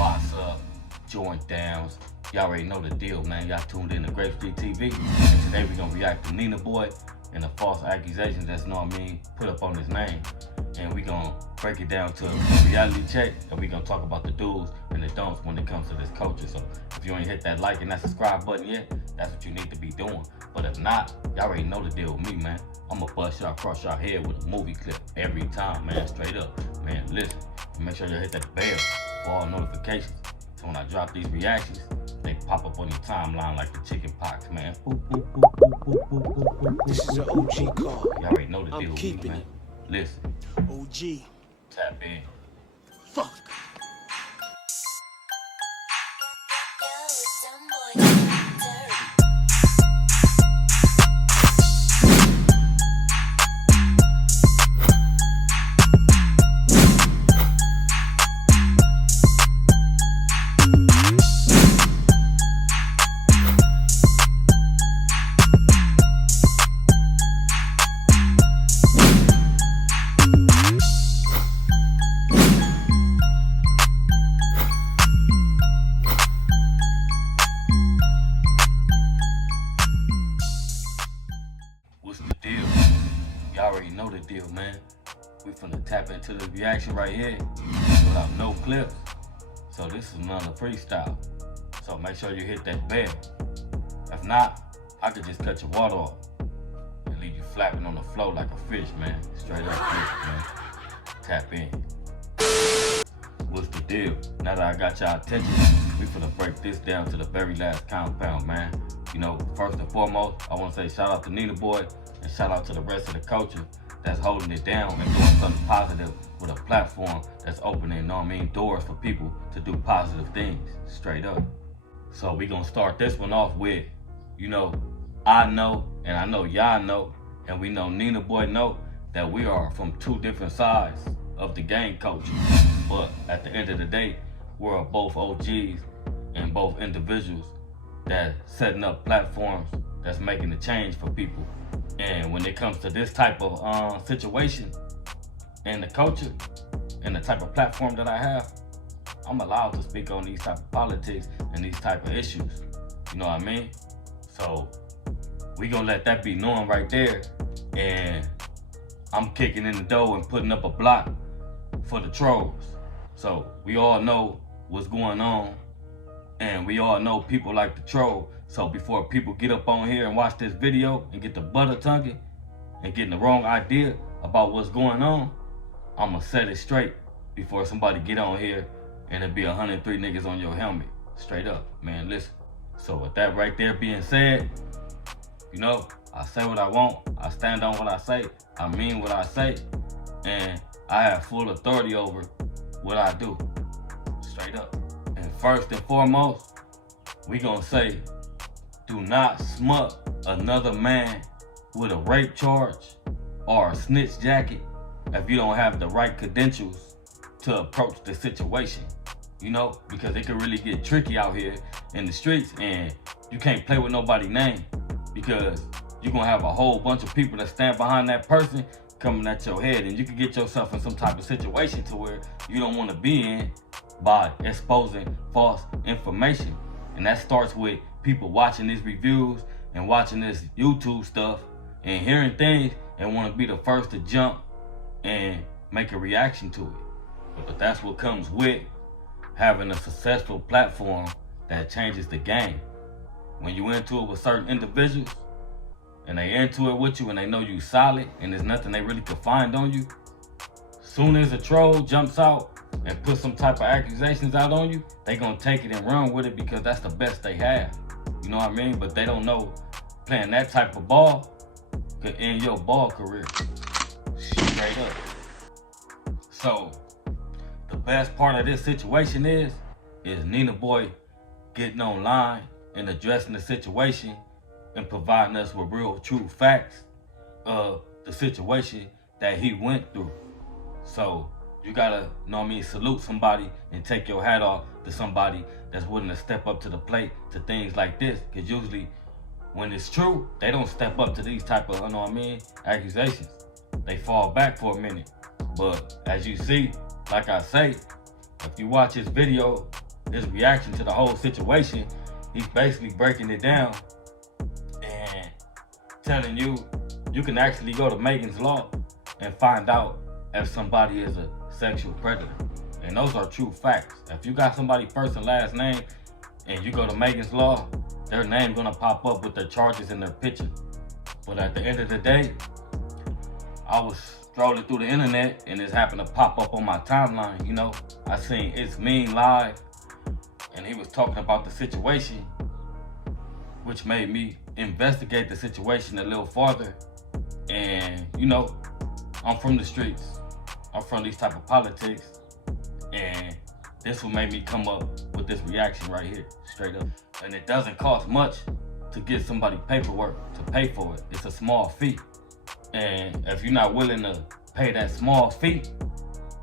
What's up, joint downs? Y'all already know the deal, man. Y'all tuned in to Grape Street TV. And today we're gonna react to Nina Boy and the false accusations that's put up on his name. And we gonna break it down to a reality check, and we gonna talk about the do's and the don'ts when it comes to this culture. So if you ain't hit that like and that subscribe button yet, that's what you need to be doing. But if not, y'all already know the deal with me, man. I'ma bust y'all across y'all head with a movie clip every time, man. Straight up, man. Listen, and make sure you hit that bell for all notifications. So when I drop these reactions, they pop up on your timeline like the chicken pox, man. Boop, boop, boop, boop, boop, boop, boop, boop. This is an OG call. Y'all already know the deal I'm with keeping me, man. it. Listen, OG. tap in. Fuck. What's the deal? Y'all already know the deal, man. We finna tap into the reaction right here without no clips. So this is another freestyle. So make sure you hit that bell. If not, I could just cut your water off and leave you flapping on the floor like a fish, man. Straight up fish, man. Tap in. What's the deal? Now that I got y'all attention, we finna break this down to the very last compound, man. You know, first and foremost, I wanna say shout out to Nina Boy and shout out to the rest of the culture that's holding it down and doing something positive with a platform that's opening, doors for people to do positive things, straight up. So we gonna start this one off with, I know, and I know y'all know, and we know Nina Boy know that we are from two different sides of the gang culture. But at the end of the day, we're both OGs and both individuals that setting up platforms that's making a change for people. And when it comes to this type of situation and the culture and the type of platform that I have, I'm allowed to speak on these type of politics and these type of issues. You know what I mean? So we gonna let that be known right there. And I'm kicking in the door and putting up a block for the trolls. So we all know what's going on, and we all know people like to troll. So before people get up on here and watch this video and get the butter tonguing and getting the wrong idea about what's going on, I'ma set it straight before somebody get on here and it be 103 niggas on your helmet. Straight up, man, listen. So with that right there being said, I say what I want, I stand on what I say, I mean what I say, and I have full authority over what I do, straight up. And first and foremost, we gonna say, do not smut another man with a rape charge or a snitch jacket if you don't have the right credentials to approach the situation, because it can really get tricky out here in the streets, and you can't play with nobody's name, because you're gonna have a whole bunch of people that stand behind that person coming at your head, and you can get yourself in some type of situation to where you don't want to be in by exposing false information. And that starts with people watching these reviews and watching this YouTube stuff and hearing things and want to be the first to jump and make a reaction to it. But that's what comes with having a successful platform that changes the game. When you into it with certain individuals and they into it with you and they know you solid and there's nothing they really can find on you, soon as a troll jumps out and put some type of accusations out on you, they gonna take it and run with it because that's the best they have. You know what I mean? But they don't know playing that type of ball could end your ball career. Straight up. So the best part of this situation is Nina Boy getting online and addressing the situation and providing us with real true facts of the situation that he went through. So you gotta, salute somebody and take your hat off to somebody that's willing to step up to the plate to things like this. Cause usually when it's true, they don't step up to these type of, accusations. They fall back for a minute. But as you see, like I say, if you watch his video his reaction to the whole situation, he's basically breaking it down and telling you can actually go to Megan's Law and find out if somebody is a sexual predator. And those are true facts. If you got somebody first and last name and you go to Megan's Law, their name gonna pop up with their charges and their picture. But at the end of the day, I was scrolling through the internet and this happened to pop up on my timeline, you know. I seen It's Mean live and he was talking about the situation, which made me investigate the situation a little farther. And you know, I'm from the streets. I'm from these type of politics. And this will make me come up with this reaction right here, straight up. And it doesn't cost much to get somebody paperwork to pay for it. It's a small fee. And if you're not willing to pay that small fee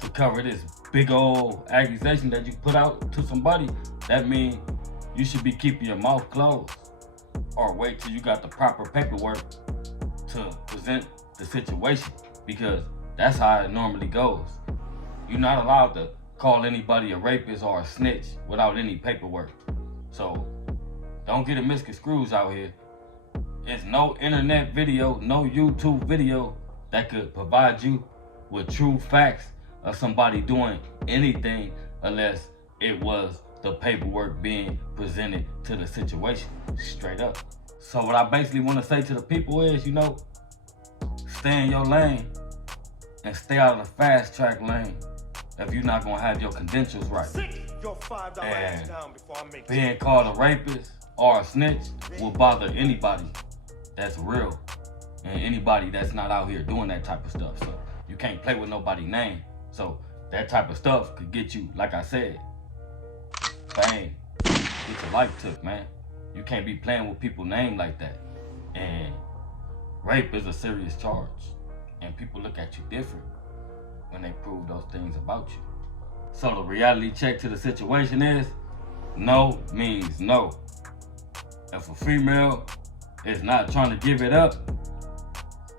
to cover this big old accusation that you put out to somebody, that means you should be keeping your mouth closed or wait till you got the proper paperwork to present the situation, because that's how it normally goes. You're not allowed to call anybody a rapist or a snitch without any paperwork. So don't get it misconstrued out here. There's no internet video, no YouTube video that could provide you with true facts of somebody doing anything unless it was the paperwork being presented to the situation, straight up. So what I basically want to say to the people is, you know, stay in your lane and stay out of the fast track lane if you're not gonna have your credentials right. And being called a rapist or a snitch will bother anybody that's real and anybody that's not out here doing that type of stuff. So you can't play with nobody's name. So that type of stuff could get you, like I said, bang, get your life took, man. You can't be playing with people's name like that. And rape is a serious charge. And people look at you different when they prove those things about you. So the reality check to the situation is, no means no. If a female is not trying to give it up,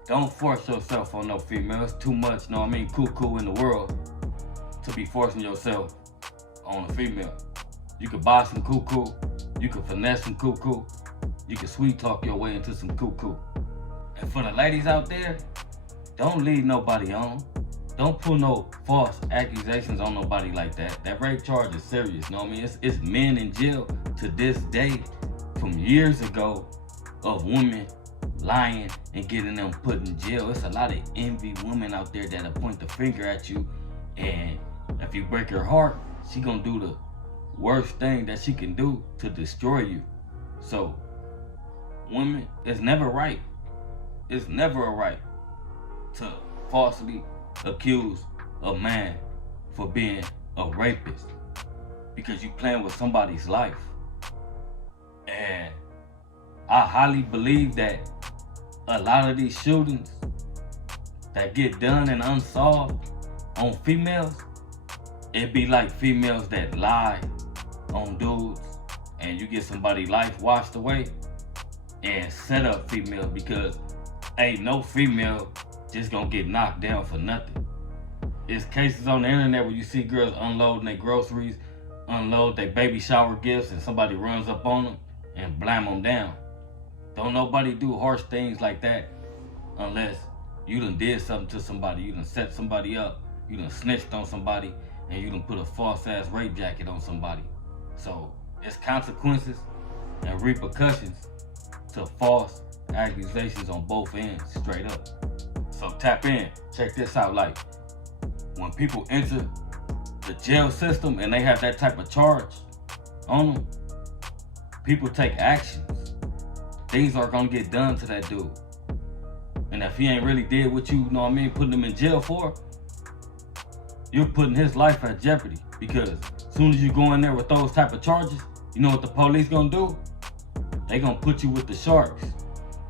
don't force yourself on no female. It's too much, know what I mean, cuckoo in the world to be forcing yourself on a female. You could buy some cuckoo, you could finesse some cuckoo, you could sweet talk your way into some cuckoo. And for the ladies out there, don't lead nobody on. Don't put no false accusations on nobody like that. That rape charge is serious, know what I mean? It's men in jail to this day from years ago of women lying and getting them put in jail. It's a lot of envy women out there that'll point the finger at you, and if you break her heart, she gonna do the worst thing that she can do to destroy you. So, women, it's never right. It's never a right to falsely accuse a man for being a rapist because you playing with somebody's life. And I highly believe that a lot of these shootings that get done and unsolved on females, it be like females that lie on dudes and you get somebody's life washed away and set up females, because ain't no female just gonna get knocked down for nothing. There's cases on the internet where you see girls unloading their groceries, unload their baby shower gifts, and somebody runs up on them and blam them down. Don't nobody do harsh things like that unless you done did something to somebody, you done set somebody up, you done snitched on somebody, and you done put a false ass rape jacket on somebody. So it's consequences and repercussions to false accusations on both ends, straight up. So tap in, check this out. Like, when people enter the jail system and they have that type of charge on them, people take actions. Things are gonna get done to that dude. And if he ain't really did what you know what I mean, putting him in jail for, you're putting his life at jeopardy. Because as soon as you go in there with those type of charges, you know what the police gonna do? They gonna put you with the sharks.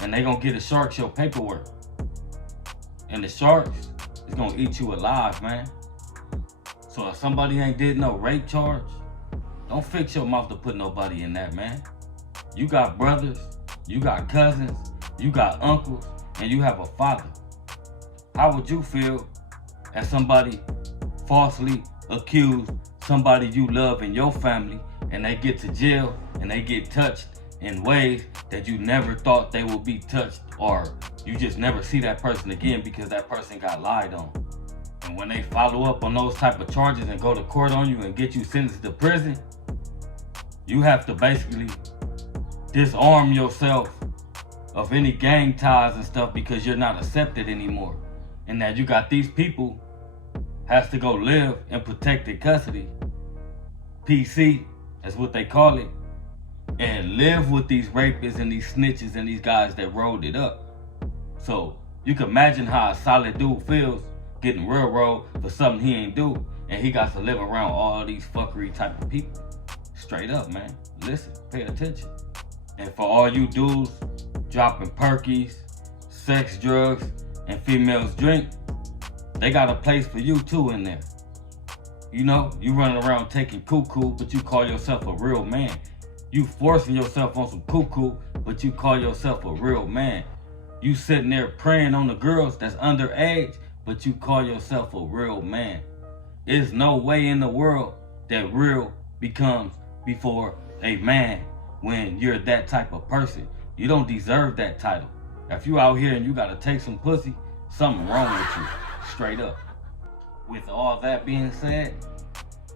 And they gonna get the sharks your paperwork. And the sharks is gonna eat you alive, man. So if somebody ain't did no rape charge, don't fix your mouth to put nobody in that, man. You got brothers, you got cousins, you got uncles, and you have a father. How would you feel if somebody falsely accused somebody you love in your family and they get to jail and they get touched in ways that you never thought they would be touched, or you just never see that person again because that person got lied on. And when they follow up on those type of charges and go to court on you and get you sentenced to prison, you have to basically disarm yourself of any gang ties and stuff because you're not accepted anymore. And that you got these people has to go live in protected custody, PC, that's what they call it, and live with these rapists and these snitches and these guys that rolled it up. So you can imagine how a solid dude feels getting railroad for something he ain't do, and he got to live around all these fuckery type of people. Straight up, man. Listen, pay attention. And for all you dudes dropping perkies, sex, drugs, and females drink, they got a place for you too in there. You know, you running around taking cuckoo, but you call yourself a real man. You forcing yourself on some cuckoo, but you call yourself a real man. You sitting there preying on the girls that's underage, but you call yourself a real man. There's no way in the world that real becomes before a man when you're that type of person. You don't deserve that title. If you out here and you gotta take some pussy, something wrong with you, straight up. With all that being said,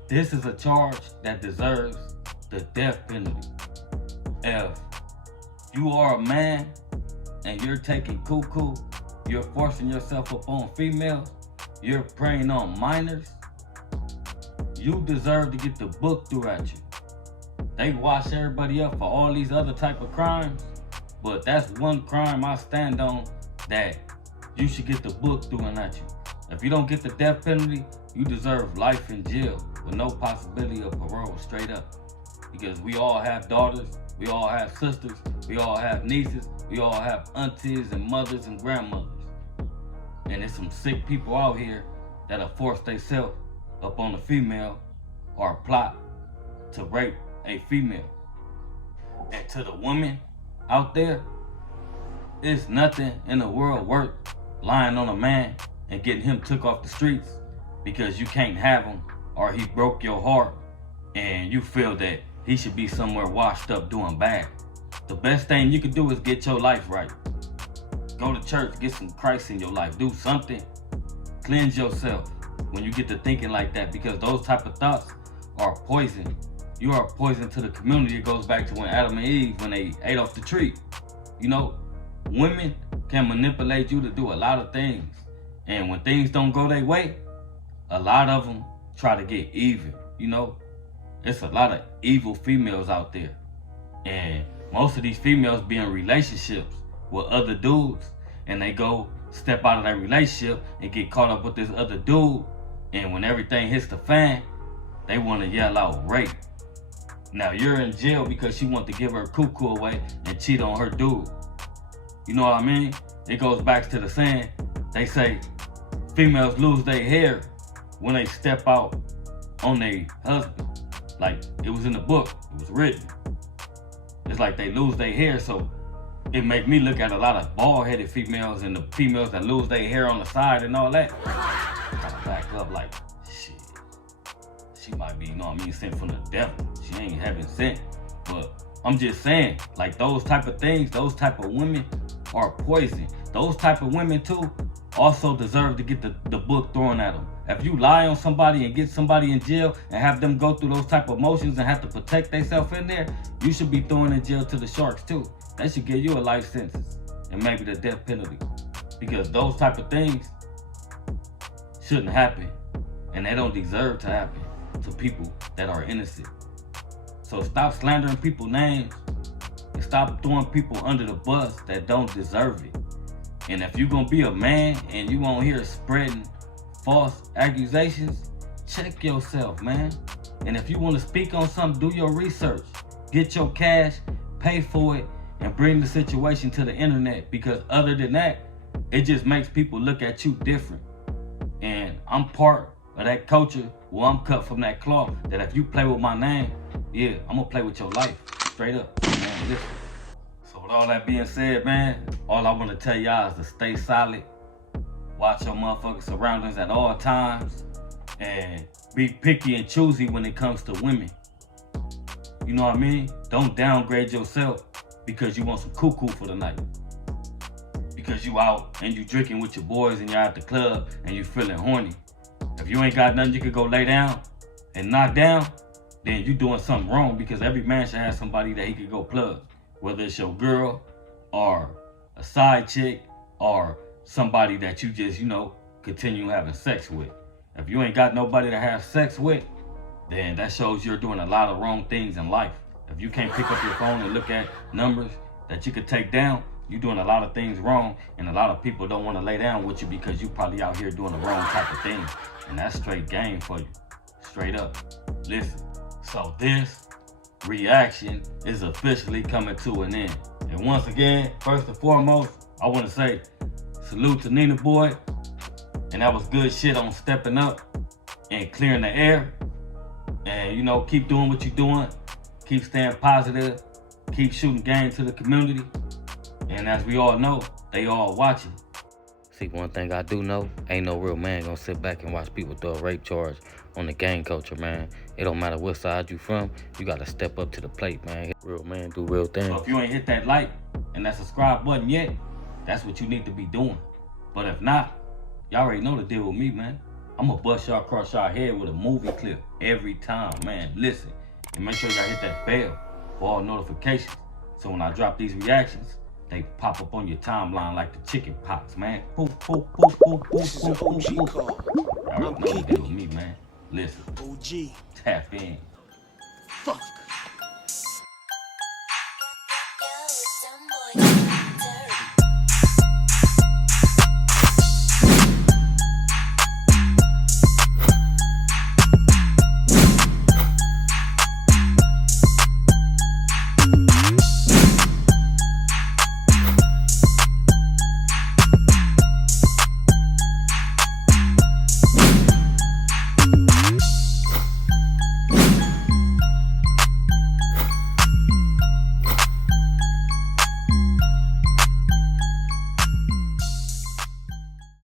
this is a charge that deserves the death penalty. If you are a man and you're taking cuckoo, you're forcing yourself upon females, you're preying on minors, you deserve to get the book through at you. They wash everybody up for all these other type of crimes, but that's one crime I stand on that you should get the book through at you. If you don't get the death penalty, you deserve life in jail with no possibility of parole, straight up. Because we all have daughters, we all have sisters, we all have nieces, we all have aunties and mothers and grandmothers. And there's some sick people out here that'll force themselves up on a female or plot to rape a female. And to the women out there, there's nothing in the world worth lying on a man and getting him took off the streets because you can't have him or he broke your heart and you feel that he should be somewhere washed up doing bad. The best thing you can do is get your life right. Go to church, get some Christ in your life, do something. Cleanse yourself when you get to thinking like that, because those type of thoughts are poison. You are poison to the community. It goes back to when Adam and Eve, when they ate off the tree. You know, women can manipulate you to do a lot of things. And when things don't go their way, a lot of them try to get even. You know, it's a lot of evil females out there. And most of these females be in relationships with other dudes, and they go step out of that relationship and get caught up with this other dude. And when everything hits the fan, they want to yell out rape. Now you're in jail because she want to give her cuckoo away and cheat on her dude. You know what I mean? It goes back to the saying, they say females lose their hair when they step out on their husband. Like, it was in the book, it was written. It's like they lose their hair, so it make me look at a lot of bald-headed females and the females that lose their hair on the side and all that. Gotta back up like, shit. She might be, you know what I mean, sent from the devil. She ain't heaven sent. But I'm just saying, like, those type of things, those type of women are poison. Those type of women too also deserve to get the book thrown at them. If you lie on somebody and get somebody in jail and have them go through those type of motions and have to protect themselves in there, you should be thrown in jail to the sharks too. They should give you a life sentence and maybe the death penalty, because those type of things shouldn't happen, and they don't deserve to happen to people that are innocent. So stop slandering people's names and stop throwing people under the bus that don't deserve it. And if you're gonna be a man and you on here spreading false accusations, check yourself, man. And if you want to speak on something, do your research. Get your cash, pay for it, and bring the situation to the internet, because other than that, it just makes people look at you different. And I'm part of that culture where I'm cut from that cloth, that if you play with my name, yeah, I'm gonna play with your life, straight up, man, listen. So with all that being said, man, all I wanna tell y'all is to stay solid, watch your motherfucking surroundings at all times, and Be picky and choosy when it comes to women. You know what I mean? Don't downgrade yourself because you want some cuckoo for the night. Because you out and you drinking with your boys and you're at the club and you feeling horny. If you ain't got nothing you could go lay down and knock down, then you doing something wrong, because every man should have somebody that he could go plug. Whether it's your girl or a side chick or somebody that you just, continue having sex with. If you ain't got nobody to have sex with, then that shows you're doing a lot of wrong things in life. If you can't pick up your phone and look at numbers that you could take down, you're doing a lot of things wrong, and a lot of people don't want to lay down with you because you probably out here doing the wrong type of thing. And that's straight game for you. Straight up. Listen. So this reaction is officially coming to an end. And once again, first and foremost, I want to say salute to Nina Boy. And that was good shit on stepping up and clearing the air. And keep doing what you're doing. Keep staying positive. Keep shooting game to the community. And as we all know, they all watching. See, one thing I do know, ain't no real man gonna sit back and watch people throw a rape charge on the gang culture, man. It don't matter what side you from, you gotta step up to the plate, man. Real man do real things. So if you ain't hit that like and that subscribe button yet, that's what you need to be doing. But if not, y'all already know the deal with me, man. I'm gonna bust y'all across y'all head with a movie clip every time, man. Listen, and make sure y'all hit that bell for all notifications. So when I drop these reactions, they pop up on your timeline like the chicken pox, man. Poof, poof, poof, poof, poof, This is an poof, OG poof. call. Y'all already know the deal with me, man. Listen, OG. tap in. Fuck.